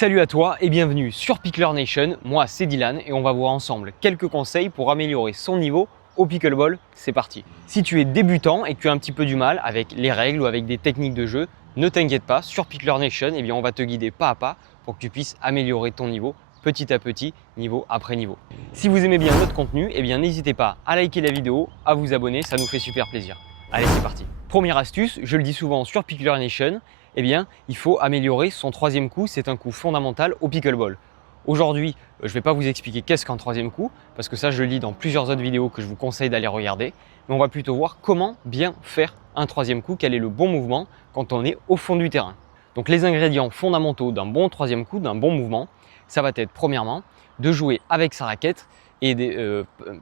Salut à toi et bienvenue sur Pickler Nation, moi c'est Dylan et on va voir ensemble quelques conseils pour améliorer son niveau au pickleball. C'est parti. Si tu es débutant et que tu as un petit peu du mal avec les règles ou avec des techniques de jeu, ne t'inquiète pas, sur Pickler Nation, on va te guider pas à pas pour que tu puisses améliorer ton niveau petit à petit, niveau après niveau. Si vous aimez bien notre contenu, n'hésitez pas à liker la vidéo, à vous abonner, ça nous fait super plaisir. Allez, c'est parti. Première astuce, je le dis souvent sur Pickler Nation, il faut améliorer son troisième coup. C'est un coup fondamental au pickleball. Aujourd'hui, je ne vais pas vous expliquer qu'est-ce qu'un troisième coup, parce que ça, je le lis dans plusieurs autres vidéos que je vous conseille d'aller regarder. Mais on va plutôt voir comment bien faire un troisième coup, quel est le bon mouvement quand on est au fond du terrain. Donc les ingrédients fondamentaux d'un bon troisième coup, d'un bon mouvement, ça va être premièrement de jouer avec sa raquette et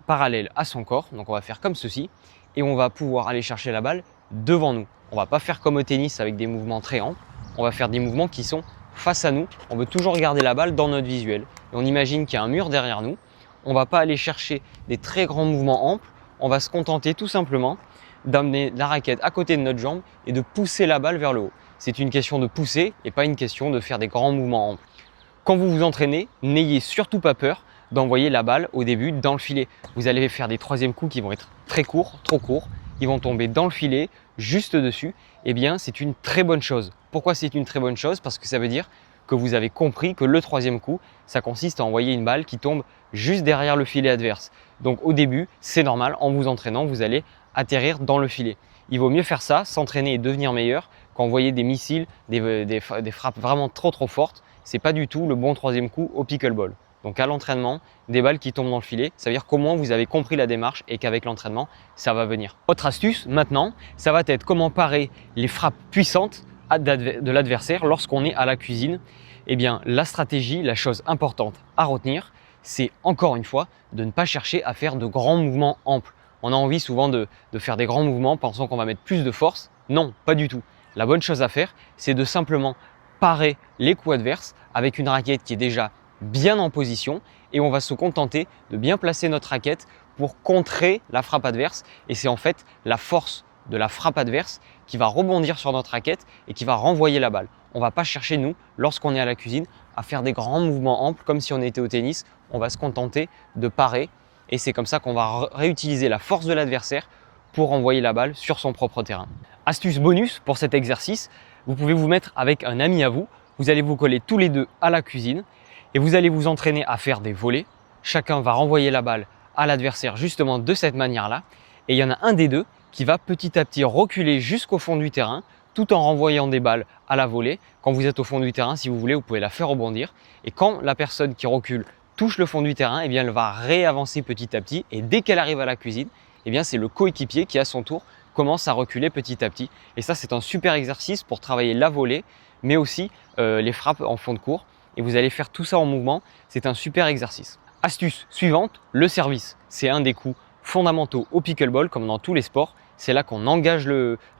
parallèle à son corps. Donc on va faire comme ceci et on va pouvoir aller chercher la balle devant nous. On ne va pas faire comme au tennis avec des mouvements très amples, on va faire des mouvements qui sont face à nous. On veut toujours garder la balle dans notre visuel. Et on imagine qu'il y a un mur derrière nous. On ne va pas aller chercher des très grands mouvements amples, on va se contenter tout simplement d'amener la raquette à côté de notre jambe et de pousser la balle vers le haut. C'est une question de pousser et pas une question de faire des grands mouvements amples. Quand vous vous entraînez, n'ayez surtout pas peur d'envoyer la balle au début dans le filet. Vous allez faire des troisièmes coups qui vont être très courts, trop courts. Ils vont tomber dans le filet, juste dessus. C'est une très bonne chose. Pourquoi c'est une très bonne chose? Parce que ça veut dire que vous avez compris que le troisième coup, ça consiste à envoyer une balle qui tombe juste derrière le filet adverse. Donc au début, c'est normal, en vous entraînant, vous allez atterrir dans le filet. Il vaut mieux faire ça, s'entraîner et devenir meilleur qu'envoyer des missiles, des frappes vraiment trop fortes. Ce n'est pas du tout le bon troisième coup au pickleball. Donc à l'entraînement, des balles qui tombent dans le filet, ça veut dire qu'au moins vous avez compris la démarche et qu'avec l'entraînement, ça va venir. Autre astuce maintenant, ça va être comment parer les frappes puissantes de l'adversaire lorsqu'on est à la cuisine. La stratégie, la chose importante à retenir, c'est encore une fois de ne pas chercher à faire de grands mouvements amples. On a envie souvent de faire des grands mouvements pensant qu'on va mettre plus de force. Non, pas du tout. La bonne chose à faire, c'est de simplement parer les coups adverses avec une raquette qui est déjà bien en position et on va se contenter de bien placer notre raquette pour contrer la frappe adverse. Et c'est en fait la force de la frappe adverse qui va rebondir sur notre raquette et qui va renvoyer la balle. On ne va pas chercher, nous, lorsqu'on est à la cuisine, à faire des grands mouvements amples comme si on était au tennis. On va se contenter de parer et c'est comme ça qu'on va réutiliser la force de l'adversaire pour envoyer la balle sur son propre terrain. Astuce bonus pour cet exercice, vous pouvez vous mettre avec un ami à vous. Vous allez vous coller tous les deux à la cuisine et vous allez vous entraîner à faire des volées. Chacun va renvoyer la balle à l'adversaire justement de cette manière-là. Et il y en a un des deux qui va petit à petit reculer jusqu'au fond du terrain tout en renvoyant des balles à la volée. Quand vous êtes au fond du terrain, si vous voulez, vous pouvez la faire rebondir. Et quand la personne qui recule touche le fond du terrain, elle va réavancer petit à petit. Et dès qu'elle arrive à la cuisine, c'est le coéquipier qui à son tour commence à reculer petit à petit. Et ça, c'est un super exercice pour travailler la volée, mais aussi les frappes en fond de court. Et vous allez faire tout ça en mouvement, c'est un super exercice. Astuce suivante, le service. C'est un des coups fondamentaux au pickleball comme dans tous les sports. C'est là qu'on engage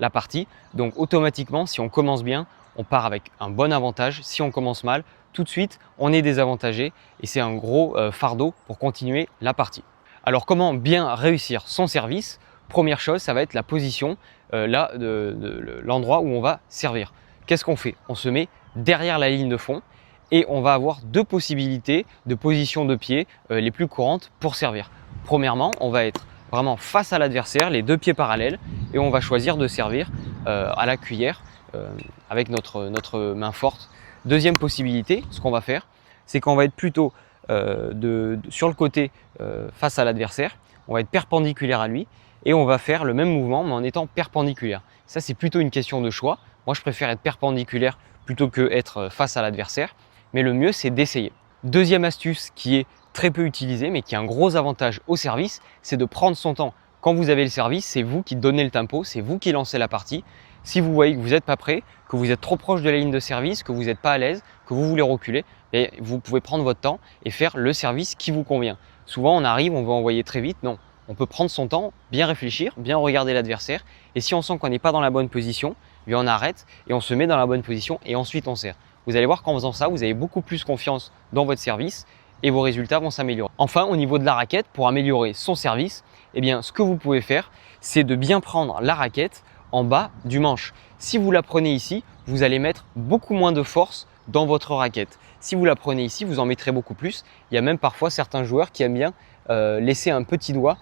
la partie. Donc automatiquement, si on commence bien, on part avec un bon avantage. Si on commence mal, tout de suite, on est désavantagé et c'est un gros fardeau pour continuer la partie. Alors comment bien réussir son service? Première chose, ça va être la position, l'endroit où on va servir. Qu'est-ce qu'on fait? On se met derrière la ligne de fond et on va avoir deux possibilités de position de pied les plus courantes pour servir. Premièrement, on va être vraiment face à l'adversaire, les deux pieds parallèles, et on va choisir de servir à la cuillère avec notre main forte. Deuxième possibilité, ce qu'on va faire, c'est qu'on va être plutôt sur le côté face à l'adversaire, on va être perpendiculaire à lui et on va faire le même mouvement mais en étant perpendiculaire. Ça, c'est plutôt une question de choix. Moi, je préfère être perpendiculaire plutôt que être face à l'adversaire, mais le mieux, c'est d'essayer. Deuxième astuce qui est très peu utilisée mais qui a un gros avantage au service, c'est de prendre son temps. Quand vous avez le service, c'est vous qui donnez le tempo, c'est vous qui lancez la partie. Si vous voyez que vous n'êtes pas prêt, que vous êtes trop proche de la ligne de service, que vous n'êtes pas à l'aise, que vous voulez reculer, vous pouvez prendre votre temps et faire le service qui vous convient. Souvent, on arrive, on veut envoyer très vite. Non, on peut prendre son temps, bien réfléchir, bien regarder l'adversaire. Et si on sent qu'on n'est pas dans la bonne position, on arrête et on se met dans la bonne position et ensuite on sert. Vous allez voir qu'en faisant ça, vous avez beaucoup plus confiance dans votre service et vos résultats vont s'améliorer. Enfin, au niveau de la raquette, pour améliorer son service, ce que vous pouvez faire, c'est de bien prendre la raquette en bas du manche. Si vous la prenez ici, vous allez mettre beaucoup moins de force dans votre raquette. Si vous la prenez ici, vous en mettrez beaucoup plus. Il y a même parfois certains joueurs qui aiment bien laisser un petit doigt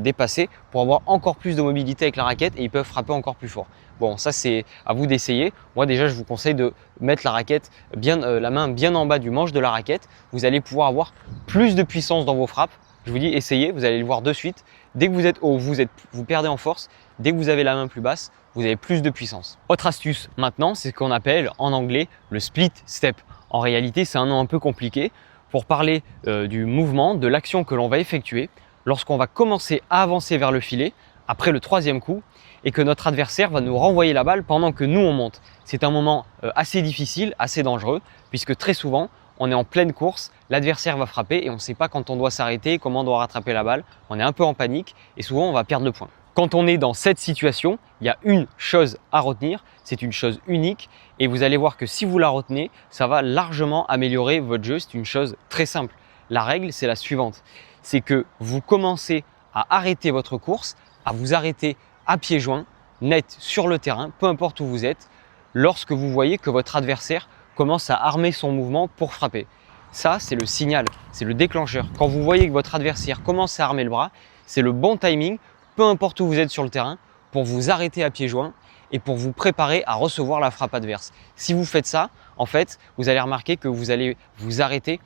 dépasser pour avoir encore plus de mobilité avec la raquette et ils peuvent frapper encore plus fort. Bon, ça c'est à vous d'essayer. Moi déjà, je vous conseille de mettre la raquette la main bien en bas du manche de la raquette. Vous allez pouvoir avoir plus de puissance dans vos frappes. Je vous dis, essayez, vous allez le voir de suite. Dès que vous êtes haut, vous perdez en force. Dès que vous avez la main plus basse, vous avez plus de puissance. Autre astuce maintenant, c'est ce qu'on appelle en anglais le split step. En réalité, c'est un nom un peu compliqué pour parler du mouvement, de l'action que l'on va effectuer lorsqu'on va commencer à avancer vers le filet après le troisième coup et que notre adversaire va nous renvoyer la balle pendant que nous on monte. C'est un moment assez difficile, assez dangereux puisque très souvent on est en pleine course, l'adversaire va frapper et on ne sait pas quand on doit s'arrêter, comment on doit rattraper la balle. On est un peu en panique et souvent on va perdre le point. Quand on est dans cette situation, il y a une chose à retenir, c'est une chose unique et vous allez voir que si vous la retenez, ça va largement améliorer votre jeu. C'est une chose très simple. La règle, c'est la suivante, c'est que vous commencez à arrêter votre course, à vous arrêter à pieds joints, net sur le terrain, peu importe où vous êtes, lorsque vous voyez que votre adversaire commence à armer son mouvement pour frapper. Ça, c'est le signal, c'est le déclencheur. Quand vous voyez que votre adversaire commence à armer le bras, c'est le bon timing, peu importe où vous êtes sur le terrain, pour vous arrêter à pieds joints et pour vous préparer à recevoir la frappe adverse. Si vous faites ça, en fait, vous allez remarquer que vous allez vous arrêter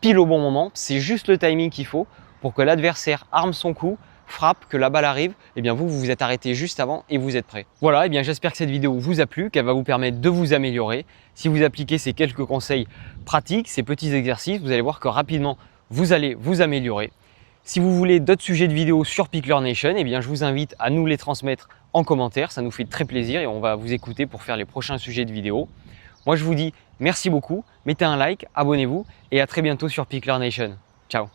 pile au bon moment. C'est juste le timing qu'il faut pour que l'adversaire arme son coup, frappe, que la balle arrive, et bien vous vous êtes arrêté juste avant et vous êtes prêt. Voilà, et bien j'espère que cette vidéo vous a plu, qu'elle va vous permettre de vous améliorer. Si vous appliquez ces quelques conseils pratiques, ces petits exercices, vous allez voir que rapidement vous allez vous améliorer. Si vous voulez d'autres sujets de vidéos sur Pickler Nation, eh bien je vous invite à nous les transmettre en commentaire, ça nous fait très plaisir et on va vous écouter pour faire les prochains sujets de vidéos. Moi je vous dis merci beaucoup, mettez un like, abonnez-vous et à très bientôt sur Pickler Nation. Ciao.